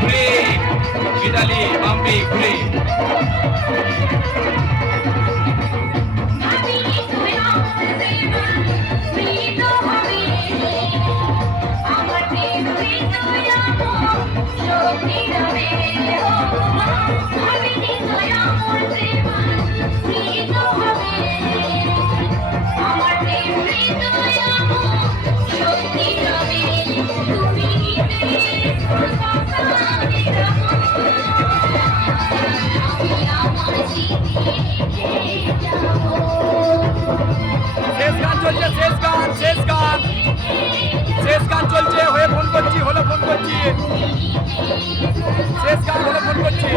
ঘুরে মিতালি মাম্পি ঘুরে শেষ গান চলছে হয়ে ফোন করছি হলে ফোন করছি শেষ গান হলে ফোন করছি